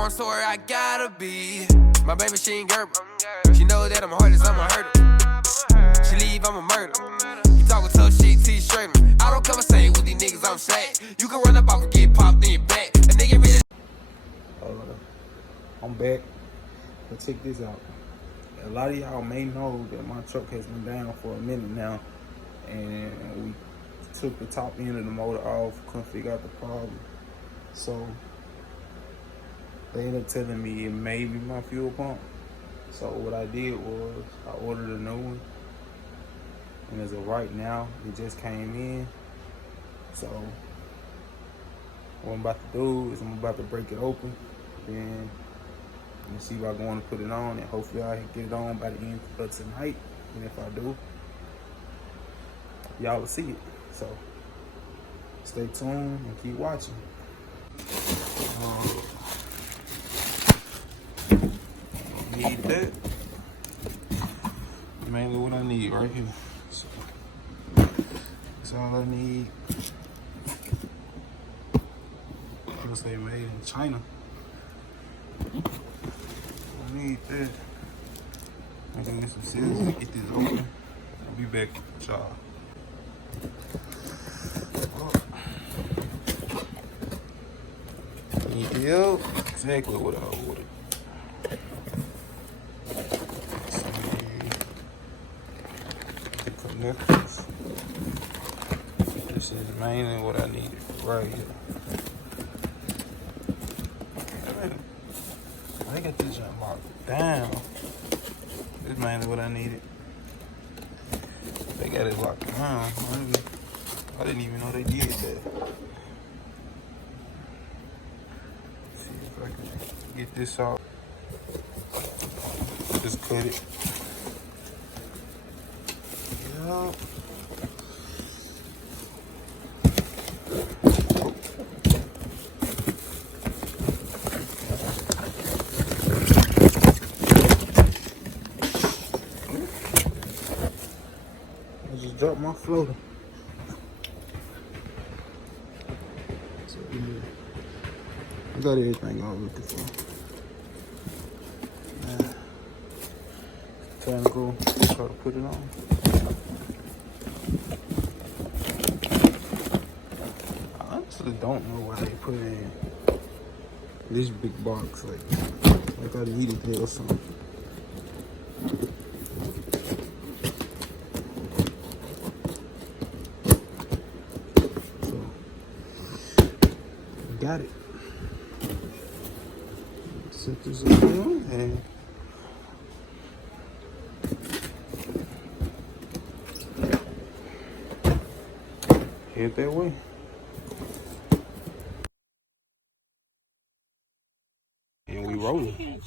born, so where I gotta be. My baby, she ain't Gerber. She know that I'm heartless, I'ma hurt her. She leave, I'ma murder. You talkin' tough shit, T straight. I don't come same with these niggas, I'm slack. You can run up off and get popped in your back. A nigga really. I'm back. But check this out. A lot of y'all may know that my truck has been down for a minute now, and we took the top end of the motor off, couldn't figure out the problem. So they ended up telling me it may be my fuel pump. So what I did was I ordered a new one, and as of right now, it just came in. So what I'm about to do is I'm about to break it open, then I'm gonna see if I go on to put it on, and hopefully I can get it on by the end of tonight. And if I do, y'all will see it. So stay tuned and keep watching. Need that. Mainly what I need right here. So that's all I need. Because they made in China. I need that. I'm gonna get some scissors to get this open. I'll be back with y'all. Yep, exactly what I ordered. The connectors. This is mainly what I needed right here. I got this jump locked down. This is mainly what I needed. They got it locked down. I didn't even know they did that. See if I can get this off. Just cut it. Yeah. I just dropped my floater. So, yeah. I got everything I was looking for. Time to go try to put it on. I honestly don't know why they put it in this big box. Like I needed it or something. Got it. Set this up here and head that way. And we rolling.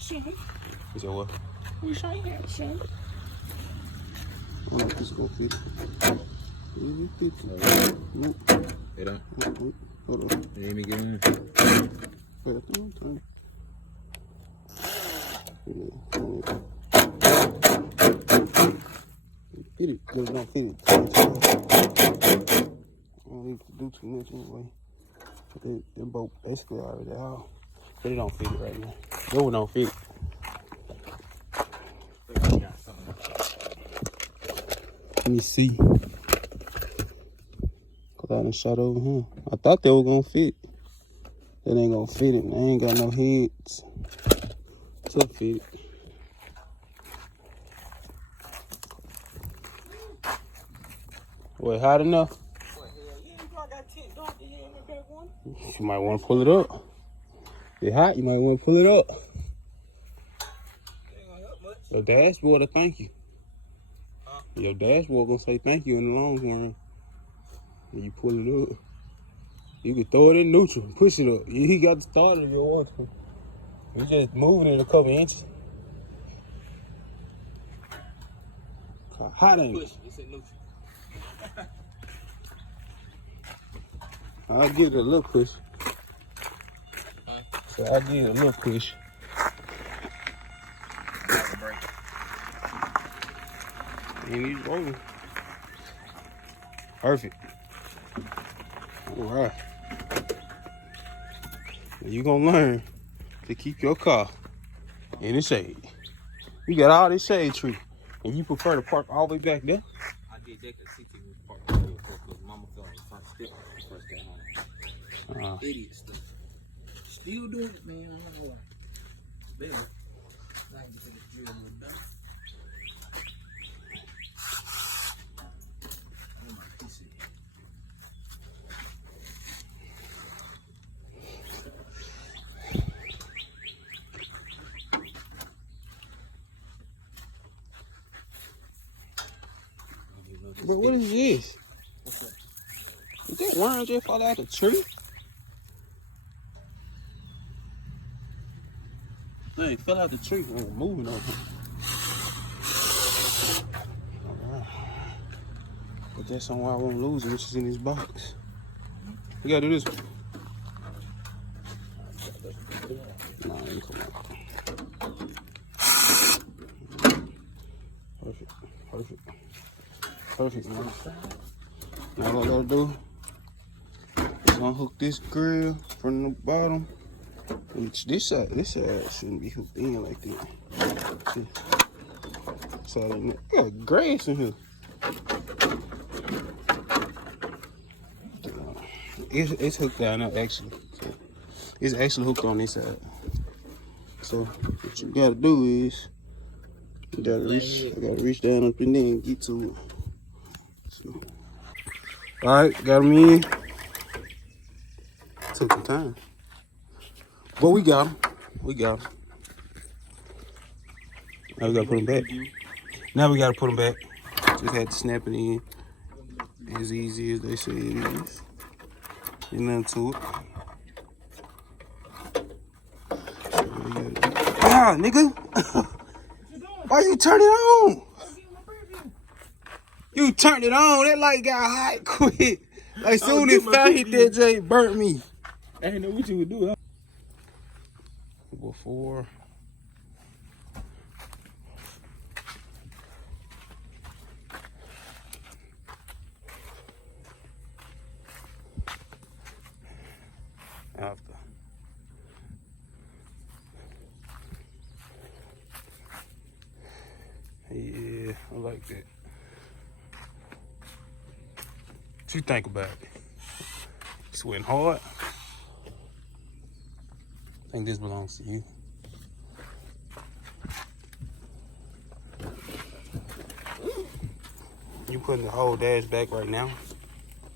Is that what? Wish I had some. I'm gonna just go fit. It up. Hold on. Let me get in. Fit it, just don't fit it. I don't need to do too much anyway. They're both basically already out. But it don't fit it right now. That one don't fit. Let me see. Cause I done shot over here. I thought they were gonna fit. That ain't gonna fit it. They ain't got no heads to fit it. What, hot enough? You might want to pull it up. If it's hot, you might want to pull it up. Your dashboard will thank you. Your dashboard gonna say thank you in the long run. When you pull it up, you can throw it in neutral, push it up. He got the starter if you want to. You just moving it a couple inches. Hot ain't it? It's in neutral. I'll give it a little push. So I'll give it a little push. And he's rolling. Perfect. All right. You gonna learn. to keep your car in the shade. You got all this shade tree, and you prefer to park all the way back there? I did that because CT was parked over here because Mama fell on the front step when she first got home. Idiot stuff. Still doing it, man. I don't know why. It's better. I can get this drill a little better. Oh my PC. But what is this? What's that? Is that worm just fall out the tree? Hey, fell out the tree and we're moving over. Alright. But that's on why I won't lose it, which is in this box. We gotta do this one. Nah, it ain't come out. Perfect. Perfect. Perfect, man. Now what I gotta do is unhook this grill from the bottom. Which this side shouldn't be hooked in like that. See? So got grass in here. It's hooked down now actually. So it's actually hooked on this side. So what you gotta do is I gotta reach down up in there and get to it. So, alright, got them in. Took some time. But we got them. We got them. Now we gotta put them back. Now we gotta put them back. Just had to snap it in. As easy as they say it is. Ain't nothing to it. Ah, nigga! Why you turn it on? You turned it on. That light got hot quick. Like soon as fire hit that J, burnt me. I didn't know what you would do. Huh? Before. After. Yeah, I like that. What you think about it? Sweating hard? I think this belongs to you. You putting the whole dash back right now?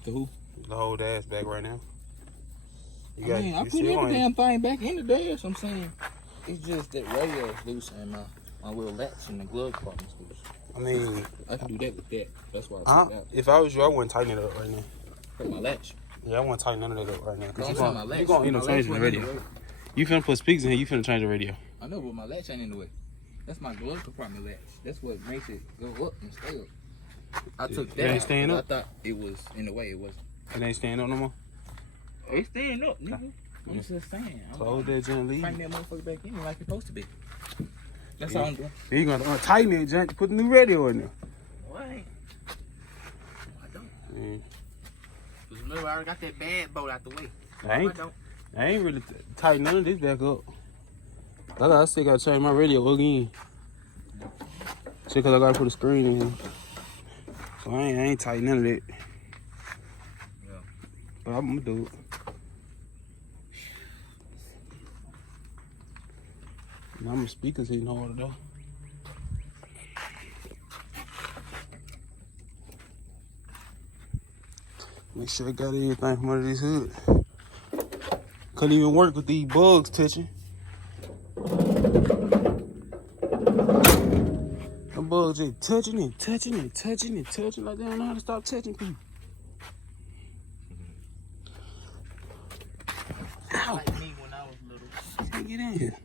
The who? The whole dash back right now? I put every damn thing back in the dash, I'm saying. It's just that radio is loose and my little latch in the glove compartment's loose. I mean, I can do that with that. That's why I took it out. If I was you, I wouldn't tighten it up right now. Put my latch. Yeah, I wouldn't tighten none of that up right now. Because No, I'm saying you're going to end up changing the radio. You finna put speakers in here, you finna change the radio. I know, but my latch ain't in the way. That's my glove compartment latch. That's what makes it go up and stay up. I took that. It ain't staying up? I thought it was in the way. It wasn't. It ain't staying up no more? It's staying up, nigga. I'm just saying. Close that junk, leave. Bring that motherfucker back in like it's supposed to be. That's all I'm doing. Then you're going to tighten it, junk, put the new radio in there. What? I don't. Yeah. Cause remember, I already got that bad boat out the way. I ain't really tighten none of this back up. I still got to change my radio again. Just because I got to put a screen in here. So I ain't tighten none of that. Yeah. But I'm going to do it. Now my speakers hitting harder though. Make sure I got everything from under this hood. Couldn't even work with these bugs touching. The bugs just touching and touching and touching and touching like they don't know how to stop touching people. Ow. Like me when I was little. Get in here.